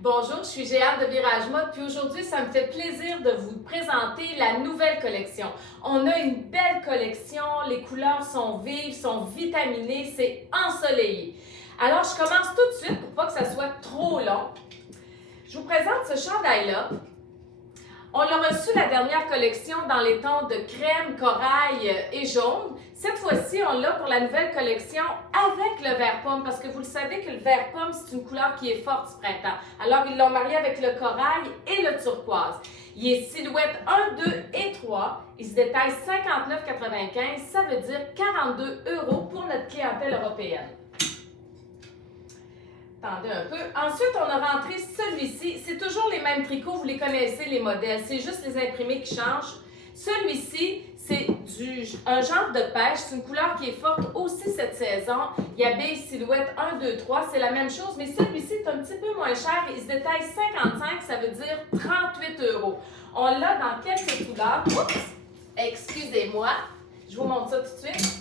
Bonjour, je suis Géane de Virage Mode, puis aujourd'hui, ça me fait plaisir de vous présenter la nouvelle collection. On a une belle collection, les couleurs sont vives, sont vitaminées, c'est ensoleillé. Alors, je commence tout de suite pour pas que ça soit trop long. Je vous présente ce chandail-là. On l'a reçu la dernière collection dans les tons de crème, corail et jaune. Cette fois-ci, on l'a pour la nouvelle collection avec le vert pomme parce que vous le savez que le vert pomme, c'est une couleur qui est forte ce printemps. Alors, ils l'ont marié avec le corail et le turquoise. Il est silhouette 1, 2 et 3. Il se détaille 59,95. Ça veut dire 42 € pour notre clientèle européenne. Attendez un peu. Ensuite, on a rentré celui-ci. C'est toujours les mêmes tricots, vous les connaissez, les modèles. C'est juste les imprimés qui changent. Celui-ci, c'est un genre de pêche. C'est une couleur qui est forte aussi cette saison. Il habille silhouette 1, 2, 3. C'est la même chose, mais celui-ci est un petit peu moins cher. Il se détaille 55, ça veut dire 38 €. On l'a dans quelques couleurs. Oups! Excusez-moi. Je vous montre ça tout de suite.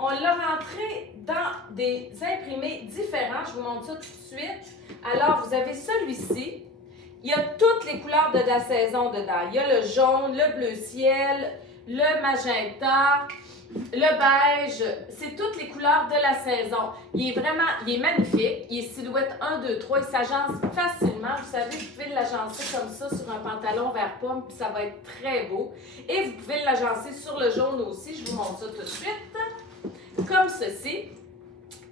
On l'a rentré dans des imprimés différents. Je vous montre ça tout de suite. Alors, vous avez celui-ci. Il y a toutes les couleurs de la saison dedans. Il y a le jaune, le bleu ciel, le magenta, le beige. C'est toutes les couleurs de la saison. Il est magnifique. Il est silhouette 1, 2, 3. Il s'agence facilement. Vous savez, vous pouvez l'agencer comme ça sur un pantalon vert pomme, puis ça va être très beau. Et vous pouvez l'agencer sur le jaune aussi. Je vous montre ça tout de suite. Comme ceci.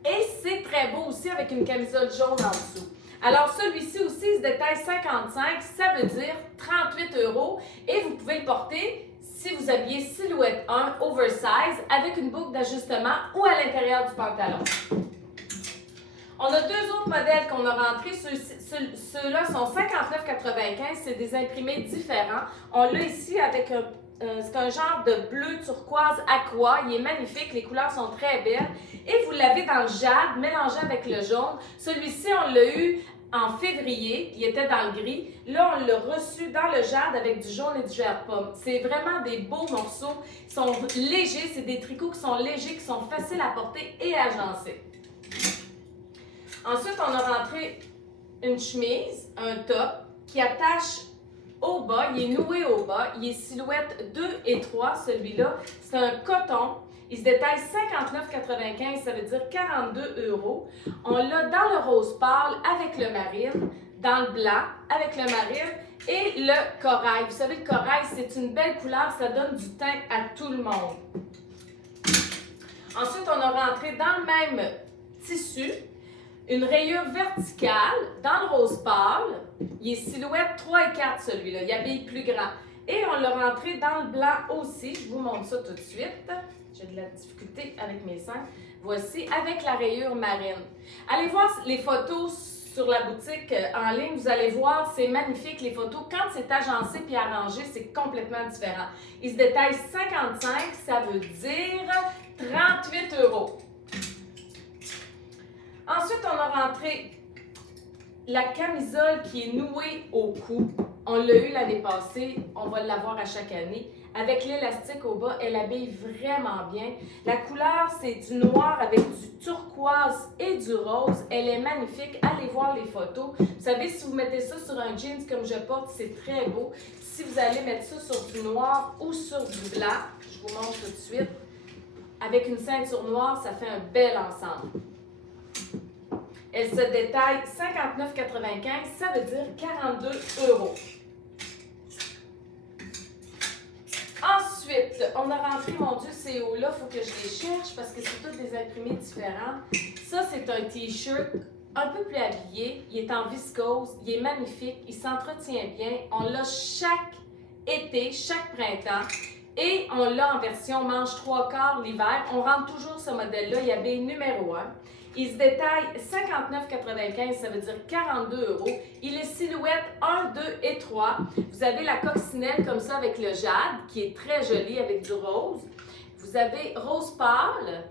Et c'est très beau aussi avec une camisole jaune en dessous. Alors, celui-ci aussi, il se détaille 55, ça veut dire 38 € et vous pouvez le porter si vous habillez silhouette 1 oversize avec une boucle d'ajustement ou à l'intérieur du pantalon. On a deux autres modèles qu'on a rentrés. Ceux-là sont 59,95, c'est des imprimés différents. On l'a ici avec c'est un genre de bleu turquoise aqua. Il est magnifique, les couleurs sont très belles. Et vous l'avez dans le jade, mélangé avec le jaune. Celui-ci, on l'a eu en février, il était dans le gris. Là, on l'a reçu dans le jade avec du jaune et du vert pomme. C'est vraiment des beaux morceaux. Ils sont légers, c'est des tricots qui sont légers, qui sont faciles à porter et à agencer. Ensuite, on a rentré une chemise, un top, qui attache au bas, il est noué au bas, il est silhouette 2 et 3, celui-là. C'est un coton, il se détaille 59,95, ça veut dire 42 €. On l'a dans le rose pâle avec le marine, dans le blanc avec le marine et le corail. Vous savez, le corail, c'est une belle couleur, ça donne du teint à tout le monde. Ensuite, on a rentré dans le même tissu une rayure verticale dans le rose pâle. Il est silhouette 3 et 4 celui-là. Il habille plus grand. Et on l'a rentré dans le blanc aussi. Je vous montre ça tout de suite. J'ai de la difficulté avec mes seins. Voici avec la rayure marine. Allez voir les photos sur la boutique en ligne. Vous allez voir, c'est magnifique les photos. Quand c'est agencé puis arrangé, c'est complètement différent. Il se détaille 55, ça veut dire 38 €. Ensuite, on a rentré la camisole qui est nouée au cou. On l'a eu l'année passée, on va l'avoir à chaque année. Avec l'élastique au bas, elle habille vraiment bien. La couleur, c'est du noir avec du turquoise et du rose. Elle est magnifique. Allez voir les photos. Vous savez, si vous mettez ça sur un jeans comme je porte, c'est très beau. Si vous allez mettre ça sur du noir ou sur du blanc, je vous montre tout de suite, avec une ceinture noire, ça fait un bel ensemble. Elle se détaille 59,95, ça veut dire 42 €. Ensuite, on a rentré, mon Dieu, ces hauts-là, il faut que je les cherche parce que c'est tous des imprimés différents. Ça, c'est un t-shirt un peu plus habillé, il est en viscose, il est magnifique, il s'entretient bien. On l'a chaque été, chaque printemps. Et on l'a en version manche 3/4 l'hiver. On rentre toujours ce modèle-là, il habille numéro 1. Il se détaille 59,95, ça veut dire 42 €. Il est silhouette 1, 2 et 3. Vous avez la coccinelle comme ça avec le jade, qui est très jolie avec du rose. Vous avez rose pâle.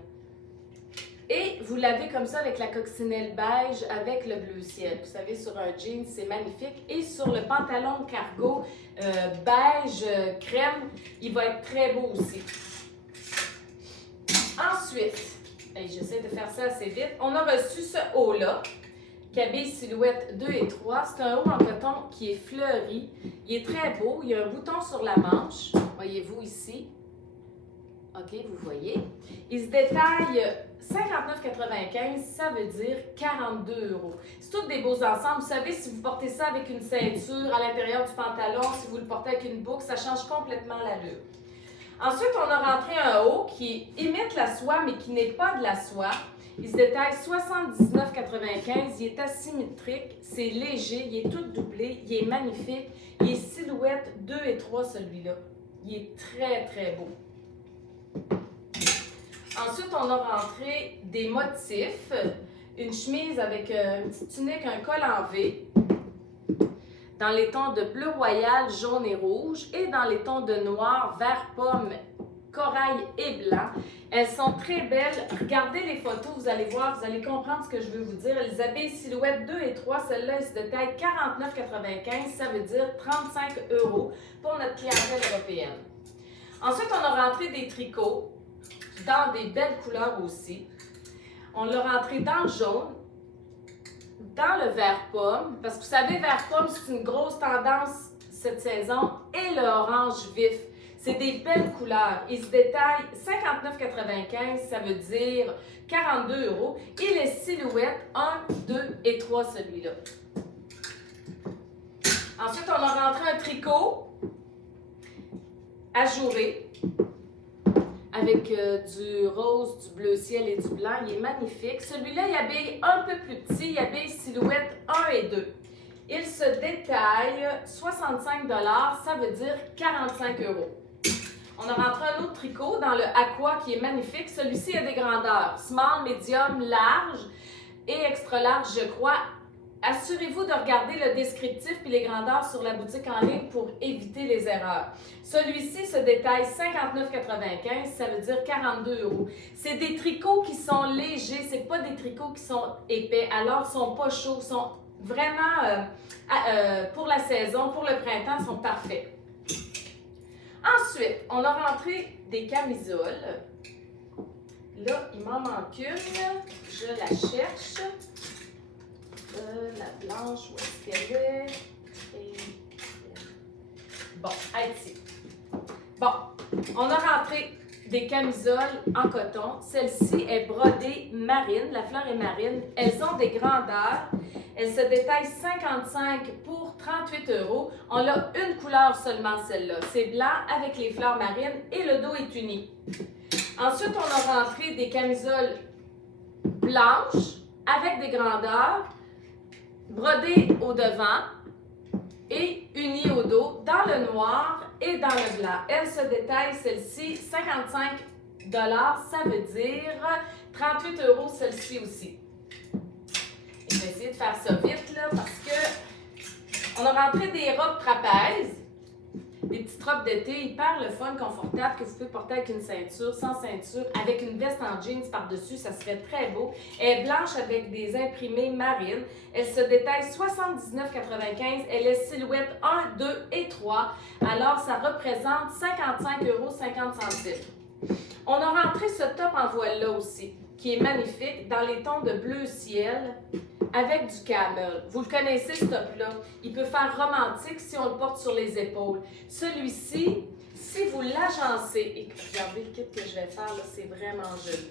Et vous l'avez comme ça avec la coccinelle beige avec le bleu ciel. Vous savez, sur un jean, c'est magnifique. Et sur le pantalon cargo beige crème, il va être très beau aussi. Ensuite, j'essaie de faire ça assez vite. On a reçu ce haut-là qui habille silhouette 2 et 3. C'est un haut en coton qui est fleuri. Il est très beau. Il y a un bouton sur la manche. Voyez-vous ici. OK, vous voyez. Il se détaille 59,95, ça veut dire 42 €. C'est tous des beaux ensembles. Vous savez, si vous portez ça avec une ceinture à l'intérieur du pantalon, si vous le portez avec une boucle, ça change complètement l'allure. Ensuite, on a rentré un haut qui imite la soie, mais qui n'est pas de la soie. Il se détaille 79,95. Il est asymétrique, c'est léger, il est tout doublé, il est magnifique. Il est silhouette 2 et 3, celui-là. Il est très, très beau. Ensuite, on a rentré des motifs. Une chemise avec une petite tunique, un col en V. Dans les tons de bleu royal, jaune et rouge. Et dans les tons de noir, vert pomme, corail et blanc. Elles sont très belles. Regardez les photos, vous allez voir, vous allez comprendre ce que je veux vous dire. Elles habillent silhouette 2 et 3. Celle-là, elle se détaille 49,95. Ça veut dire 35 € pour notre clientèle européenne. Ensuite, on a rentré des tricots dans des belles couleurs aussi. On l'a rentré dans le jaune, dans le vert pomme, parce que vous savez, vert pomme, c'est une grosse tendance cette saison, et le orange vif. C'est des belles couleurs. Il se détaille 59,95, ça veut dire 42 €. Et les silhouettes 1, 2 et 3, celui-là. Ensuite, on a rentré un tricot ajouré avec du rose, du bleu ciel et du blanc. Il est magnifique. Celui-là, il habille un peu plus petit. Il habille silhouette 1 et 2. Il se détaille 65 $, ça veut dire 45 €. On a rentré un autre tricot dans le aqua qui est magnifique. Celui-ci a des grandeurs small, medium, large et extra large, je crois. Assurez-vous de regarder le descriptif et les grandeurs sur la boutique en ligne pour éviter les erreurs. Celui-ci se détaille 59,95, ça veut dire 42 €. C'est des tricots qui sont légers, c'est pas des tricots qui sont épais, alors ils sont pas chauds, sont vraiment pour la saison, pour le printemps, sont parfaits. Ensuite, on a rentré des camisoles. Là, il m'en manque une, je la cherche. La blanche, où est-ce qu'elle est? Bon, ici. Bon, on a rentré des camisoles en coton. Celle-ci est brodée marine, la fleur est marine. Elles ont des grandeurs. Elles se détaillent 55 pour 38 €. On a une couleur seulement, celle-là. C'est blanc avec les fleurs marines et le dos est uni. Ensuite, on a rentré des camisoles blanches avec des grandeurs, brodées au devant et unies au dos, dans le noir et dans le blanc. Elle se détaille, celle-ci, 55 $, ça veut dire 38 € celle-ci aussi. Et je vais essayer de faire ça vite, là, parce que on a rentré des robes trapèzes, des petites robes d'été hyper le fun, confortable, que vous pouvez porter avec une ceinture, sans ceinture, avec une veste en jeans par-dessus, ça serait très beau. Elle est blanche avec des imprimés marines. Elle se détaille 79,95. Elle est silhouette 1, 2 et 3. Alors, ça représente 55,50 €. On a rentré ce top en voile-là aussi, qui est magnifique, dans les tons de bleu ciel, avec du camel. Vous le connaissez, ce top-là. Il peut faire romantique si on le porte sur les épaules. Celui-ci, si vous l'agencez, et regardez le kit que je vais faire, là, c'est vraiment joli.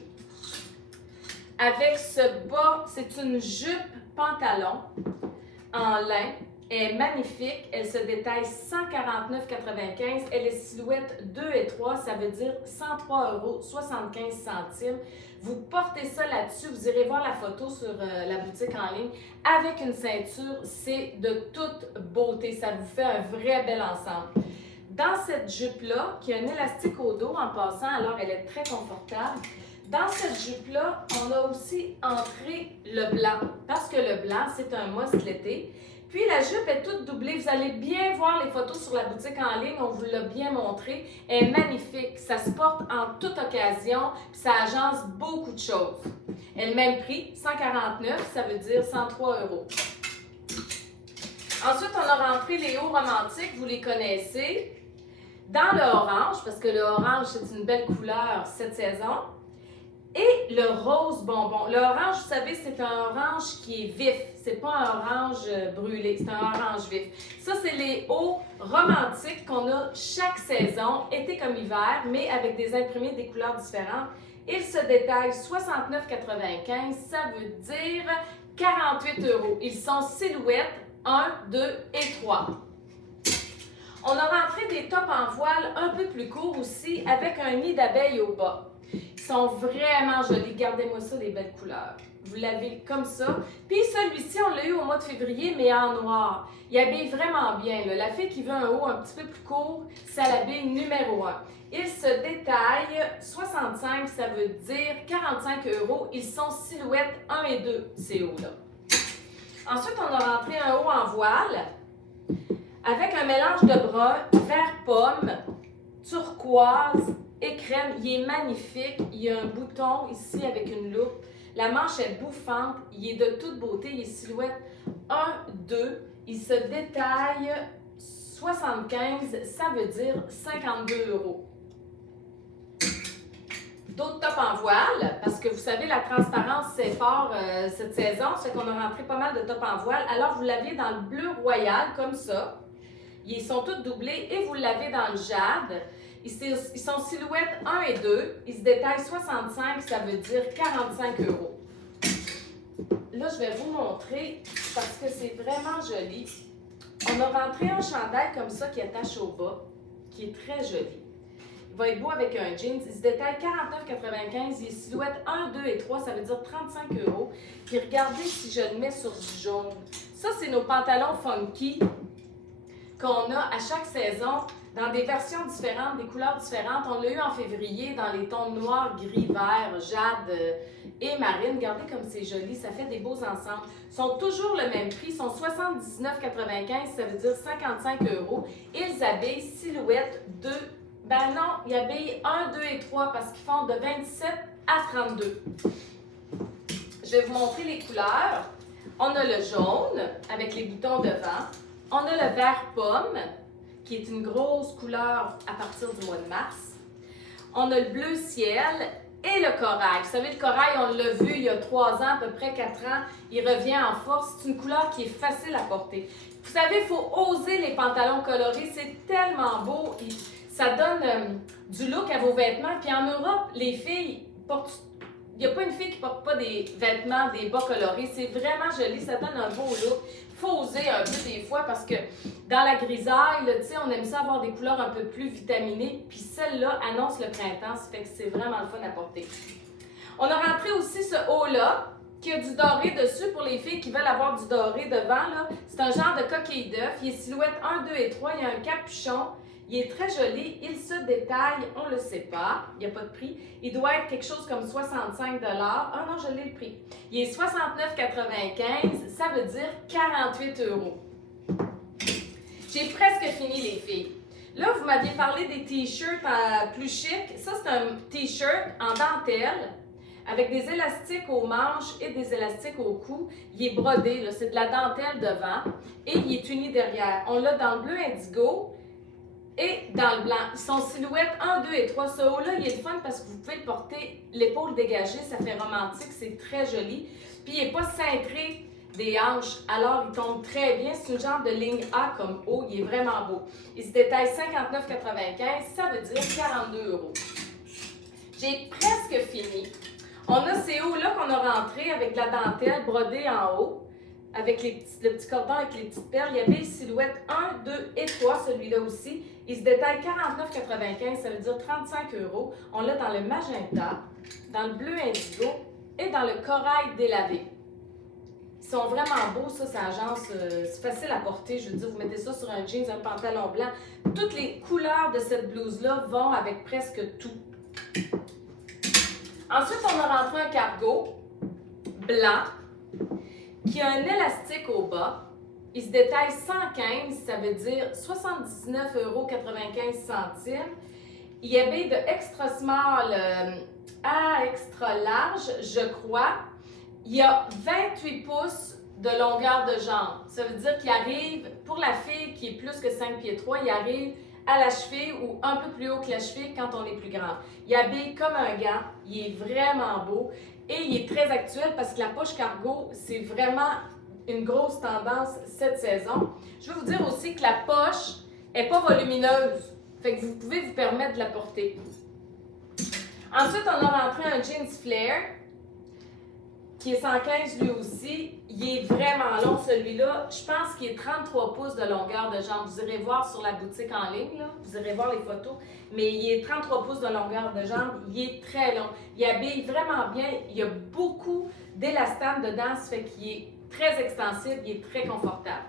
Avec ce bas, c'est une jupe pantalon en lin. Elle est magnifique. Elle se détaille 149,95. Elle est silhouette 2 et 3. Ça veut dire 103,75 €. Vous portez ça là-dessus. Vous irez voir la photo sur la boutique en ligne. Avec une ceinture, c'est de toute beauté. Ça vous fait un vrai bel ensemble. Dans cette jupe-là, qui a un élastique au dos en passant, alors elle est très confortable. Dans cette jupe-là, on a aussi entré le blanc. Parce que le blanc, c'est un must l'été. Puis la jupe est toute doublée. Vous allez bien voir les photos sur la boutique en ligne. On vous l'a bien montré. Elle est magnifique. Ça se porte en toute occasion. Puis ça agence beaucoup de choses. Elle est le même prix, 149, ça veut dire 103 €. Ensuite, on a rentré les hauts romantiques. Vous les connaissez. Dans le orange, parce que le orange, c'est une belle couleur cette saison. Et dans le vert, Et le rose bonbon. L'orange, vous savez, c'est un orange qui est vif. C'est pas un orange brûlé, c'est un orange vif. Ça, c'est les hauts romantiques qu'on a chaque saison, été comme hiver, mais avec des imprimés des couleurs différentes. Ils se détaillent 69,95, ça veut dire 48 €. Ils sont silhouettes 1, 2 et 3. On a rentré des tops en voile un peu plus courts aussi, avec un nid d'abeilles au bas. Ils sont vraiment jolis. Regardez-moi ça, les belles couleurs. Vous l'avez comme ça. Puis celui-ci, on l'a eu au mois de février, mais en noir. Il habille vraiment bien. Là. La fille qui veut un haut un petit peu plus court, ça l'habille numéro 1. Il se détaille 65, ça veut dire 45 €. Ils sont silhouettes 1 et 2, ces hauts-là. Ensuite, on a rentré un haut en voile avec un mélange de brun, vert pomme, turquoise et crème. Il est magnifique. Il y a un bouton ici avec une loupe. La manche est bouffante. Il est de toute beauté. Il est silhouette 1, 2. Il se détaille 75. Ça veut dire 52 €. D'autres tops en voile, parce que vous savez, la transparence, c'est fort cette saison. C'est qu'on a rentré pas mal de tops en voile. Alors, vous l'aviez dans le bleu royal, comme ça. Ils sont tous doublés et vous l'avez dans le jade. Ils sont silhouettes 1 et 2. Ils se détaillent 65, ça veut dire 45 €. Là, je vais vous montrer parce que c'est vraiment joli. On a rentré un chandail comme ça qui attache au bas, qui est très joli. Il va être beau avec un jeans. Il se détaille 49,95. Il est silhouette 1, 2 et 3, ça veut dire 35 €. Puis regardez si je le mets sur du jaune. Ça, c'est nos pantalons funky qu'on a à chaque saison dans des versions différentes, des couleurs différentes. On l'a eu en février dans les tons noir, gris, vert, jade et marine. Regardez comme c'est joli, ça fait des beaux ensembles. Ils sont toujours le même prix, ils sont 79,95, ça veut dire 55 €. Ils habillent silhouette 2. Ben non, ils habillent 1, 2 et 3 parce qu'ils font de 27 à 32. Je vais vous montrer les couleurs. On a le jaune avec les boutons devant. On a le vert pomme, qui est une grosse couleur à partir du mois de mars. On a le bleu ciel et le corail. Vous savez, le corail, on l'a vu il y a 3 ans, à peu près 4 ans. Il revient en force. C'est une couleur qui est facile à porter. Vous savez, il faut oser les pantalons colorés. C'est tellement beau. Ça donne du look à vos vêtements. Puis en Europe, les filles portent... Il n'y a pas une fille qui ne porte pas des vêtements, des bas colorés. C'est vraiment joli. Ça donne un beau look. Il faut oser un peu des fois parce que dans la grisaille, on aime ça avoir des couleurs un peu plus vitaminées. Puis celle-là annonce le printemps. Ça fait que c'est vraiment le fun à porter. On a rentré aussi ce haut-là qui a du doré dessus pour les filles qui veulent avoir du doré devant. C'est un genre de coquille d'œuf. Il est silhouette 1, 2 et 3. Il y a un capuchon. Il est très joli. Il se détaille, on ne le sait pas. Il n'y a pas de prix. Il doit être quelque chose comme 65 $. Ah non, je l'ai le prix. Il est 69,95. Ça veut dire 48 €. J'ai presque fini, les filles. Là, vous m'aviez parlé des t-shirts plus chic. Ça, c'est un t-shirt en dentelle avec des élastiques aux manches et des élastiques au cou. Il est brodé. C'est de la dentelle devant et il est uni derrière. On l'a dans le bleu indigo et dans le blanc. Ils sont silhouettes 1, 2 et 3. Ce haut-là, il est le fun parce que vous pouvez le porter l'épaule dégagée. Ça fait romantique. C'est très joli. Puis, il n'est pas cintré des hanches. Alors, il tombe très bien. C'est une genre de ligne A comme haut. Il est vraiment beau. Il se détaille 59,95. Ça veut dire 42 €. J'ai presque fini. On a ces hauts-là qu'on a rentrés avec de la dentelle brodée en haut. Avec le petit cordon avec les petites perles. Il y avait les silhouettes 1, 2 et 3, celui-là aussi. Il se détaille 49,95, ça veut dire 35 €. On l'a dans le magenta, dans le bleu indigo et dans le corail délavé. Ils sont vraiment beaux, ça agence, c'est facile à porter. Je veux dire, vous mettez ça sur un jeans, un pantalon blanc. Toutes les couleurs de cette blouse-là vont avec presque tout. Ensuite, on a rentré un cargo blanc qui a un élastique au bas. Il se détaille 115, ça veut dire 79,95 €. Il habille de extra small à extra large, je crois. Il y a 28 pouces de longueur de jambe. Ça veut dire qu'il arrive, pour la fille qui est plus que 5 pieds 3, il arrive à la cheville ou un peu plus haut que la cheville quand on est plus grand. Il habille comme un gant, il est vraiment beau et il est très actuel parce que la poche cargo, c'est vraiment une grosse tendance cette saison. Je veux vous dire aussi que la poche n'est pas volumineuse, fait que vous pouvez vous permettre de la porter. Ensuite, on a rentré un jeans flare qui est 115 lui aussi. Il est vraiment long celui-là. Je pense qu'il est 33 pouces de longueur de jambe. Vous irez voir sur la boutique en ligne, là. Vous irez voir les photos. Mais il est 33 pouces de longueur de jambe. Il est très long. Il habille vraiment bien. Il y a beaucoup d'élastane dedans, ça fait qu'il est très extensible, il est très confortable.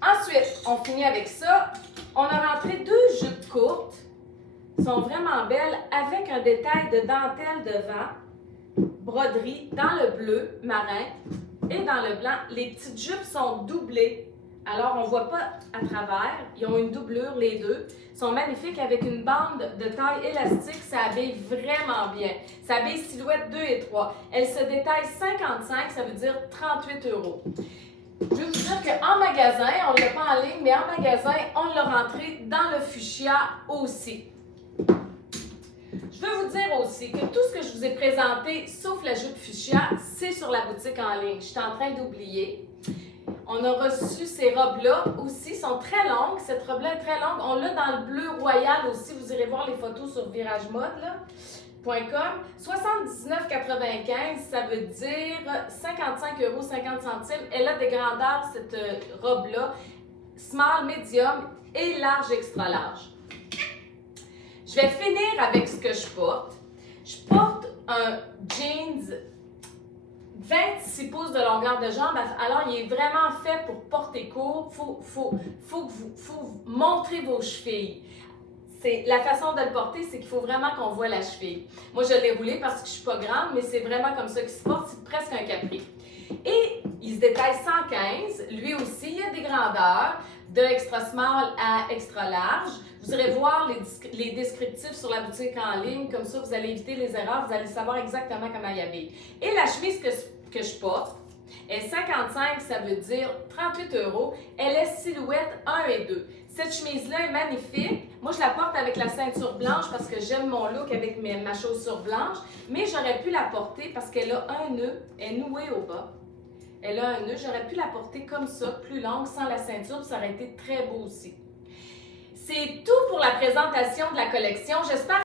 Ensuite, on finit avec ça. On a rentré 2 jupes courtes. Elles sont vraiment belles avec un détail de dentelle devant. Broderie dans le bleu marin et dans le blanc. Les petites jupes sont doublées. Alors, on ne voit pas à travers. Ils ont une doublure, les deux. Ils sont magnifiques avec une bande de taille élastique. Ça habille vraiment bien. Ça habille silhouette 2 et 3. Elle se détaille 55, ça veut dire 38 €. Je vais vous dire qu'en magasin, on ne l'a pas en ligne, mais en magasin, on l'a rentré dans le fuchsia aussi. Je veux vous dire aussi que tout ce que je vous ai présenté, sauf la jupe fuchsia, c'est sur la boutique en ligne. Je suis en train d'oublier. On a reçu ces robes-là aussi, sont très longues. Cette robe-là est très longue. On l'a dans le bleu royal aussi. Vous irez voir les photos sur viragemode.com. 79,95, ça veut dire 55,50 €. Elle a des grandeurs, cette robe-là, small, medium et large, extra large. Je vais finir avec ce que je porte. Je porte un jeans 26 pouces de longueur de jambe. Alors, il est vraiment fait pour porter court. Faut montrer vos chevilles. La façon de le porter, c'est qu'il faut vraiment qu'on voit la cheville. Moi, je l'ai roulé parce que je suis pas grande, mais c'est vraiment comme ça qu'il se porte. C'est presque un capri. Et il se détaille 115. Lui aussi, il y a des grandeurs de extra small à extra large. Vous irez voir les descriptifs sur la boutique en ligne. Comme ça, vous allez éviter les erreurs. Vous allez savoir exactement comment y habiller. Et la chemise que je porte est 55, ça veut dire 38 €. Elle est silhouette 1 et 2. Cette chemise-là est magnifique. Moi, je la porte avec la ceinture blanche parce que j'aime mon look avec ma chaussure blanche. Mais j'aurais pu la porter parce qu'elle a un nœud. Elle est nouée au bas. Elle a un nœud. J'aurais pu la porter comme ça, plus longue, sans la ceinture. Ça aurait été très beau aussi. C'est tout pour la présentation de la collection. J'espère